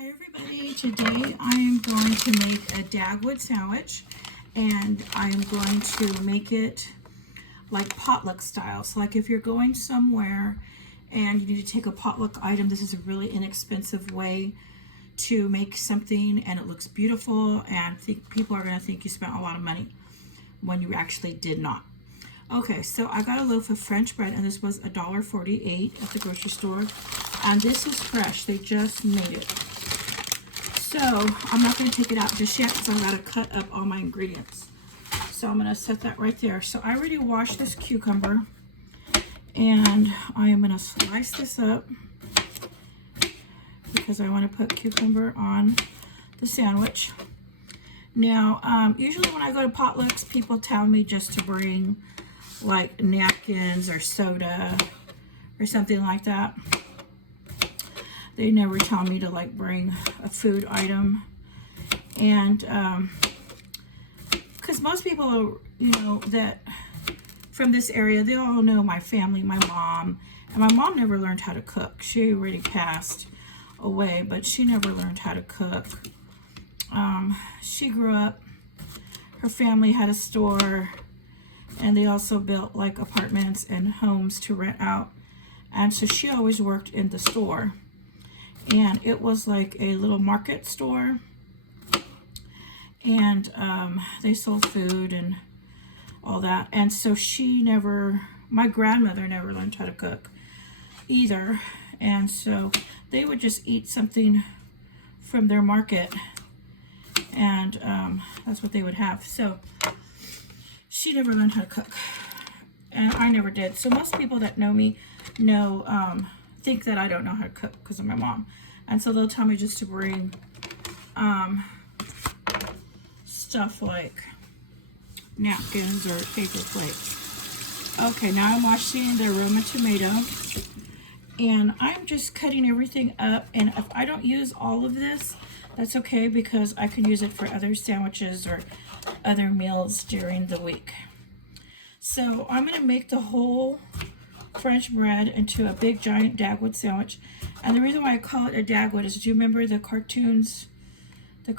Hi everybody, today I am going to make a Dagwood sandwich and I'm going to make it like potluck style. So like if you're going somewhere and you need to take a potluck item, this is a really inexpensive way to make something and it looks beautiful and people are going to think you spent a lot of money when you actually did not. Okay, so I got a loaf of French bread and this was $1.48 at the grocery store and this is fresh, they just made it. So I'm not going to take it out just yet because I've got to cut up all my ingredients. So I'm going to set that right there. So I already washed this cucumber and I am going to slice this up because I want to put cucumber on the sandwich. Now, usually when I go to potlucks, people tell me just to bring like napkins or soda or something like that. They never tell me to like bring a food item, and because most people, you know, that from this area, they all know my family, my mom, and my mom never learned how to cook. She already passed away, but she never learned how to cook. She grew up, her family had a store, and they also built like apartments and homes to rent out, and so she always worked in the store. And it was like a little market store, and they sold food and all that. And so my grandmother never learned how to cook either, and so they would just eat something from their market, and that's what they would have. So she never learned how to cook, and I never did. So most people that know me know think that I don't know how to cook because of my mom, and so they'll tell me just to bring stuff like napkins or paper plates. Okay, now I'm washing the Roma tomato and I'm just cutting everything up, and if I don't use all of this, that's okay because I can use it for other sandwiches or other meals during the week. So I'm going to make the whole French bread into a big giant Dagwood sandwich. And the reason why I call it a Dagwood is, do you remember the cartoons, the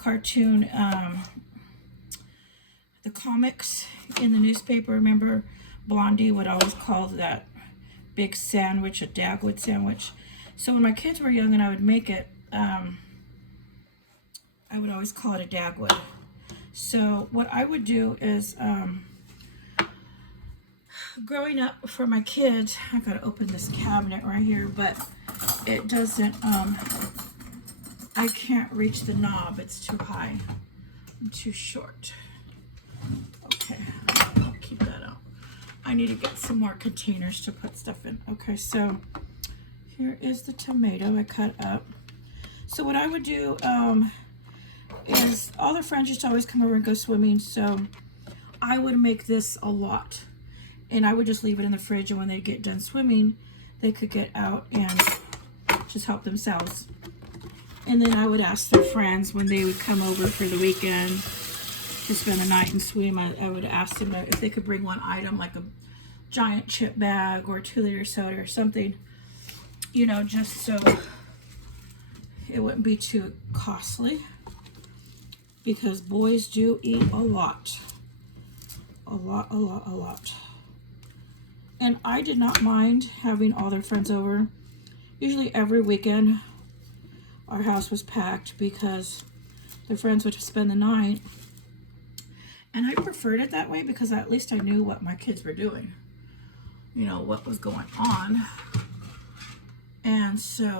comics in the newspaper? Remember Blondie would always call that big sandwich a Dagwood sandwich. So when my kids were young and I would make it, I would always call it a Dagwood. So what I would do is, growing up for my kids, I gotta open this cabinet right here, but it doesn't, I can't reach the knob, it's too high. I'm too short. Okay, I'll keep that out. I need to get some more containers to put stuff in. Okay, so here is the tomato I cut up. So what I would do is, all the friends used to always come over and go swimming, so I would make this a lot. And I would just leave it in the fridge, and when they get done swimming, they could get out and just help themselves. And then I would ask their friends when they would come over for the weekend to spend the night and swim, I would ask them if they could bring one item, like a giant chip bag or a 2-liter soda or something, you know, just so it wouldn't be too costly, because boys do eat a lot. A lot. And I did not mind having all their friends over. Usually every weekend our house was packed because their friends would spend the night. And I preferred it that way because at least I knew what my kids were doing. You know, what was going on. And so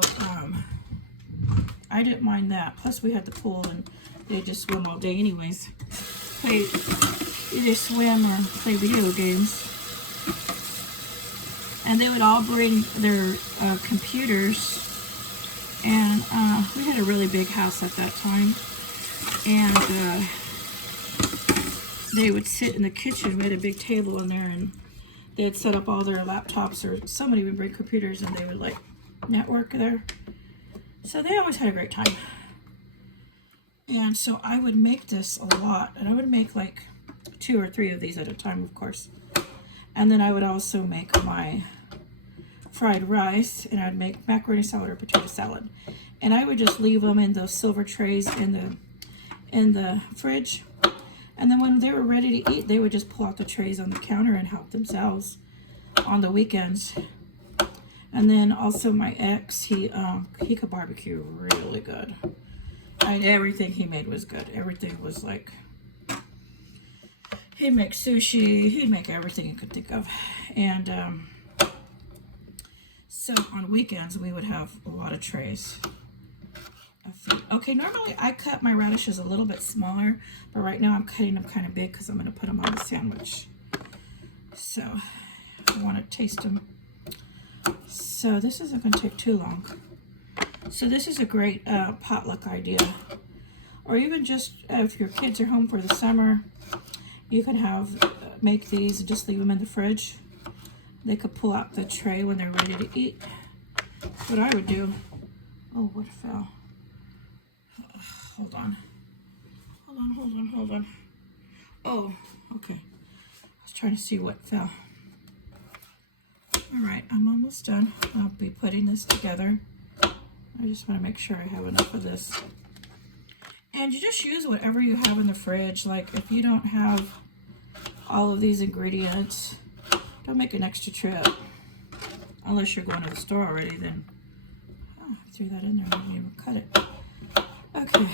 I didn't mind that. Plus we had the pool and they just swim all day anyways. Either swim or play video games. And they would all bring their computers, and we had a really big house at that time, and they would sit in the kitchen. We had a big table in there, and they'd set up all their laptops, or somebody would bring computers and they would like network there. So they always had a great time. And so I would make this a lot, and I would make like 2 or 3 of these at a time, of course. And then I would also make my fried rice, and I'd make macaroni salad or potato salad. And I would just leave them in those silver trays in the fridge. And then when they were ready to eat, they would just pull out the trays on the counter and help themselves on the weekends. And then also my ex, he could barbecue really good. And everything he made was good. Everything was like, he'd make sushi, he'd make everything you could think of. And so on weekends, we would have a lot of trays of food. Okay, normally I cut my radishes a little bit smaller, but right now I'm cutting them kind of big because I'm going to put them on the sandwich. So I want to taste them. So this isn't going to take too long. So this is a great potluck idea. Or even just if your kids are home for the summer, you can make these and just leave them in the fridge. They could pull out the tray when they're ready to eat. What I would do, oh, what fell? Hold on. Hold on. Oh, okay. I was trying to see what fell. All right, I'm almost done. I'll be putting this together. I just want to make sure I have enough of this. And you just use whatever you have in the fridge. Like if you don't have all of these ingredients, don't make an extra trip. Unless you're going to the store already, then I threw that in there and didn't even cut it. Okay.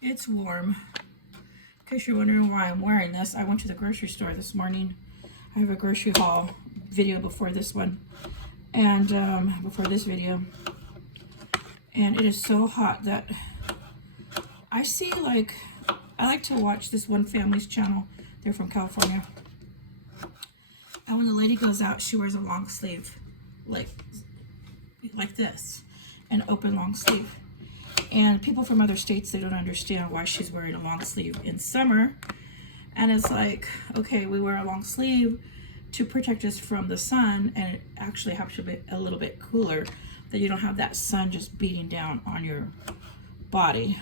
It's warm. In case you're wondering why I'm wearing this, I went to the grocery store this morning. I have a grocery haul video before this one, and before this video, and it is so hot that I see, like, I like to watch this one family's channel. They're from California, and when the lady goes out, she wears a long sleeve, like this, an open long sleeve. And people from other states, they don't understand why she's wearing a long sleeve in summer. And it's like, okay, we wear a long sleeve to protect us from the sun, and it actually helps you be a little bit cooler, that you don't have that sun just beating down on your body.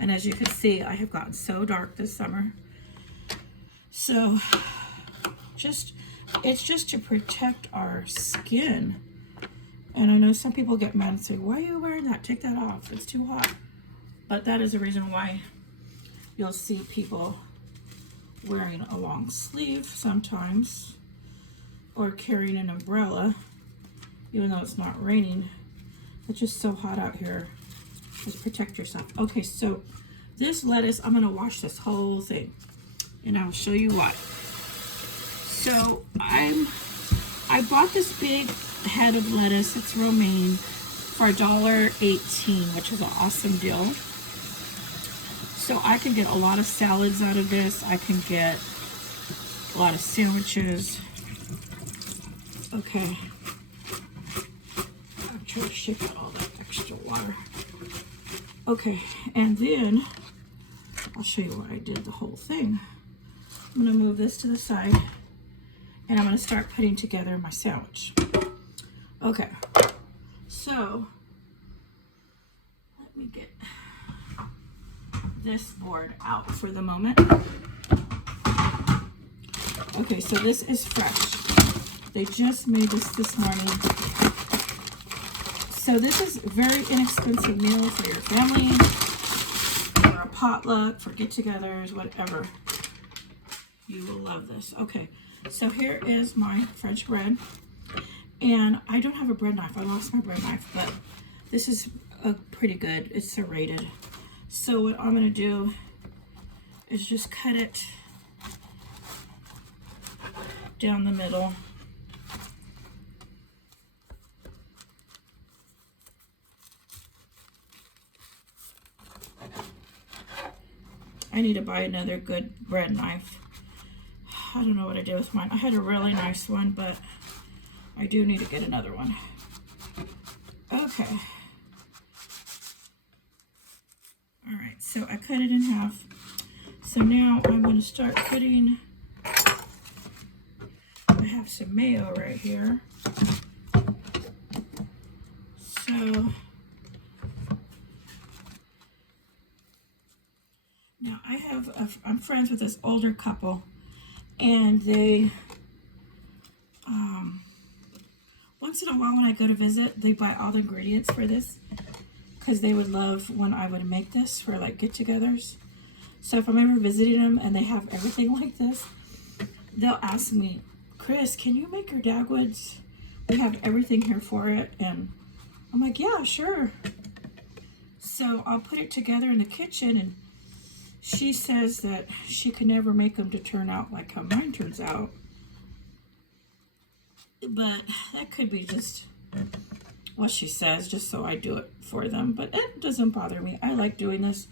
And as you can see, I have gotten so dark this summer. So it's just to protect our skin. And I know some people get mad and say, why are you wearing that? Take that off. It's too hot. But that is the reason why you'll see people wearing a long sleeve sometimes, or carrying an umbrella, even though it's not raining. It's just so hot out here. Just protect yourself. Okay, so this lettuce, I'm gonna wash this whole thing, and I'll show you why. So I bought this big head of lettuce. It's romaine for $1.18, which is an awesome deal. So I can get a lot of salads out of this. I can get a lot of sandwiches. Okay. I'm trying to shake out all that extra water. Okay, and then I'll show you what I did the whole thing. I'm gonna move this to the side, and I'm gonna start putting together my sandwich. Okay, so let me get this board out for the moment. Okay, so this is fresh. They just made this morning. So this is a very inexpensive meal for your family, for a potluck, for get-togethers, whatever. You will love this. Okay, so here is my French bread. And I don't have a bread knife. I lost my bread knife, but this is pretty good. It's serrated. So what I'm gonna do is just cut it down the middle. I need to buy another good bread knife. I don't know what I did with mine. I had a really nice one, but I do need to get another one. Okay. All right, so I cut it in half. So now I'm going to start putting, I have some mayo right here. So now I'm friends with this older couple, and they, once in a while when I go to visit, they buy all the ingredients for this because they would love when I would make this for like get-togethers. So if I'm ever visiting them and they have everything like this, they'll ask me, Chris, can you make your Dagwoods? We have everything here for it. And I'm like, yeah, sure. So I'll put it together in the kitchen, and she says that she can never make them to turn out like how mine turns out. But that could be just what she says, just so I do it for them. But it doesn't bother me. I like doing this.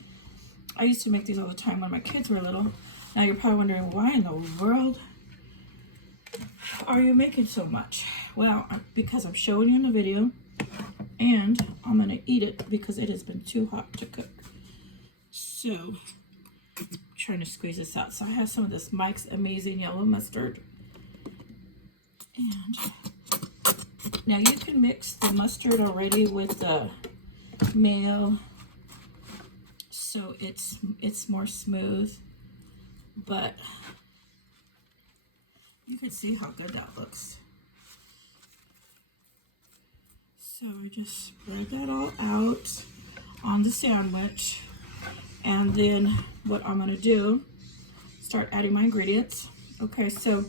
I used to make these all the time when my kids were little. Now you're probably wondering, why in the world are you making so much? Well, because I'm showing you in the video, and I'm going to eat it because it has been too hot to cook. So, I'm trying to squeeze this out. So I have some of this Mike's Amazing Yellow Mustard. And now you can mix the mustard already with the mayo, so it's more smooth, but you can see how good that looks. So I just spread that all out on the sandwich, and then what I'm going to do, start adding my ingredients. Okay, so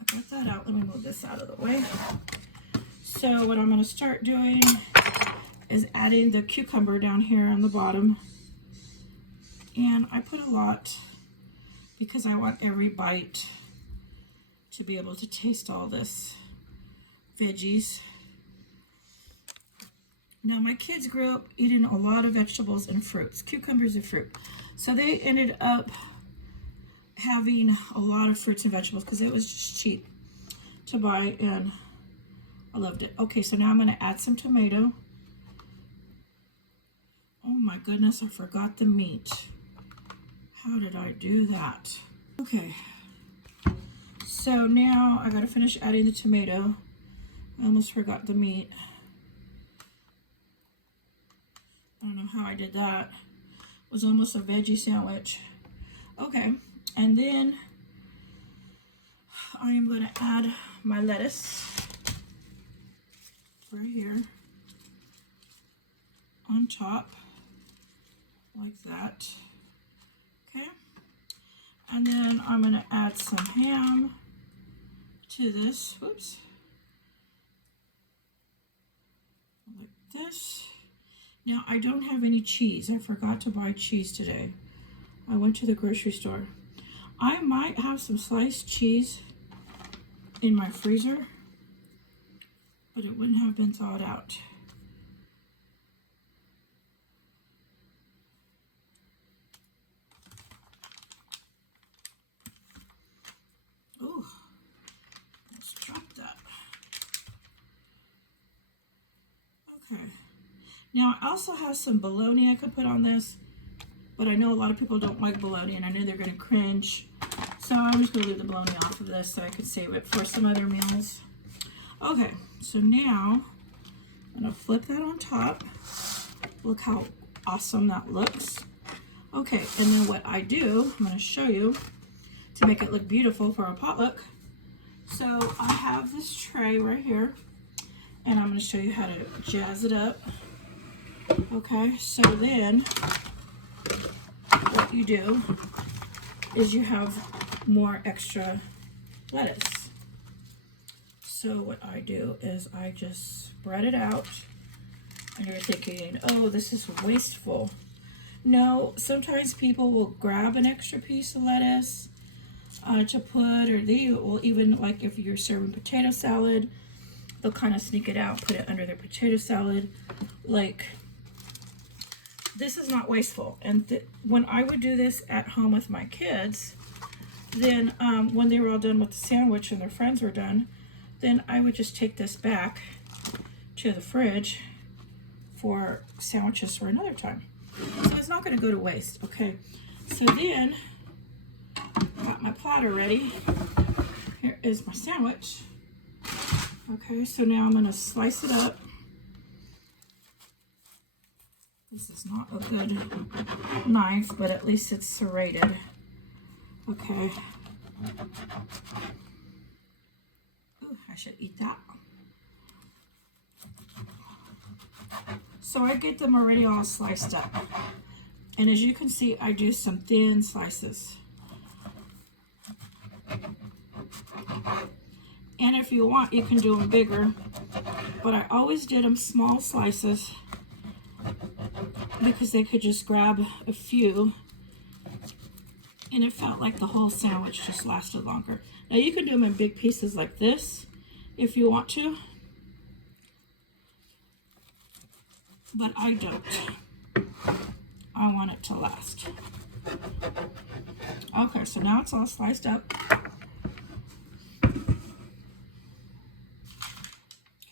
I got that out. Let me move this out of the way. So what I'm going to start doing is adding the cucumber down here on the bottom. And I put a lot because I want every bite to be able to taste all this veggies. Now my kids grew up eating a lot of vegetables and fruits. Cucumbers and fruit. So they ended up having a lot of fruits and vegetables because it was just cheap to buy, and I loved it. Okay, so now I'm going to add some tomato. Oh my goodness, I forgot the meat. How did I do that? Okay, so now I got to finish adding the tomato. I almost forgot the meat. I don't know how I did that. It was almost a veggie sandwich. Okay, and then I am going to add my lettuce right here on top, like that. Okay, and then I'm going to add some ham to this. Whoops. Like this. Now, I don't have any cheese. I forgot to buy cheese today. I went to the grocery store. I might have some sliced cheese in my freezer, but it wouldn't have been thawed out. Ooh, let's drop that. Okay. Now, I also have some bologna I could put on this, but I know a lot of people don't like bologna, and I know they're going to cringe. So I'm just going to leave the bologna off of this so I could save it for some other meals. Okay, so now I'm going to flip that on top. Look how awesome that looks. Okay, and then what I do, I'm going to show you to make it look beautiful for a potluck. So I have this tray right here, and I'm going to show you how to jazz it up. Okay, so then what you do is you have more extra lettuce. So what I do is I just spread it out, and you're thinking, oh, this is wasteful. No, sometimes people will grab an extra piece of lettuce to put, or they will even, like if you're serving potato salad, they'll kind of sneak it out, put it under their potato salad. Like, this is not wasteful. And when I would do this at home with my kids, then when they were all done with the sandwich and their friends were done, then I would just take this back to the fridge for sandwiches for another time. So it's not going to go to waste. Okay, so then got my platter ready. Here is my sandwich. Okay, so now I'm going to slice it up. This is not a good knife, but at least it's serrated. Okay. Ooh, I should eat that. So I get them already all sliced up. And as you can see, I do some thin slices. And if you want, you can do them bigger. But I always did them small slices because they could just grab a few. And it felt like the whole sandwich just lasted longer. Now you can do them in big pieces like this if you want to. But I don't. I want it to last. Okay, so now it's all sliced up.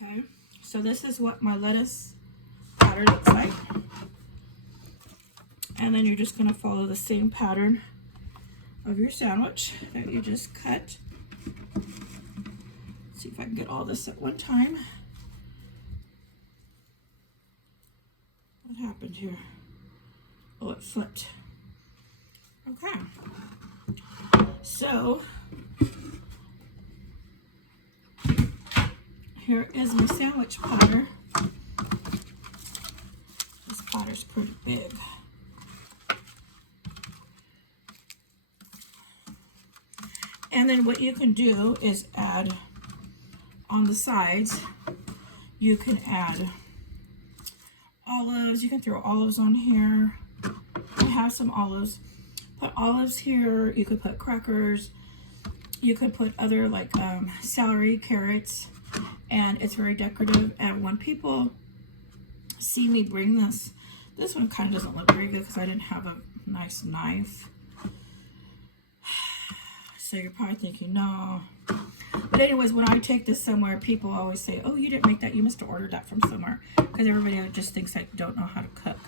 Okay, so this is what my lettuce platter looks like. And then you're just going to follow the same pattern of your sandwich that you just cut. Let's see if I can get all this at one time. What happened here? Oh, it flipped. Okay. So, here is my sandwich platter. This platter's pretty big. And then what you can do is add on the sides, you can add olives. You can throw olives on here. I have some olives. Put olives here. You could put crackers. You could put other like celery, carrots, and it's very decorative. And when people see me bring this one kind of doesn't look very good because I didn't have a nice knife. So you're probably thinking, no. But anyways, when I take this somewhere, people always say, oh, you didn't make that. You must have ordered that from somewhere. Because everybody just thinks I don't know how to cook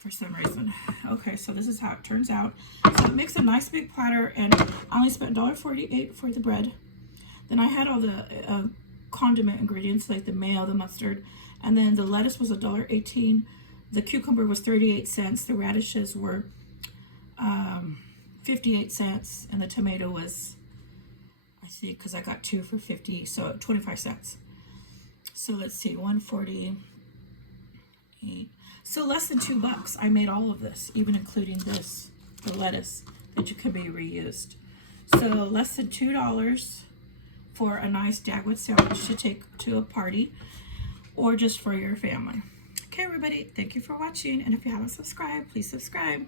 for some reason. Okay, so this is how it turns out. So it makes a nice big platter, and I only spent $1.48 for the bread. Then I had all the condiment ingredients, like the mayo, the mustard, and then the lettuce was $1.18. The cucumber was 38 cents. The radishes were 58 cents, and the tomato was, I think, because I got 2 for 50, so 25 cents. So let's see, 148. So less than $2. I made all of this, even including this, the lettuce that you can be reused. So less than $2 for a nice Dagwood sandwich to take to a party or just for your family. Okay, everybody, thank you for watching, and if you haven't subscribed, please subscribe.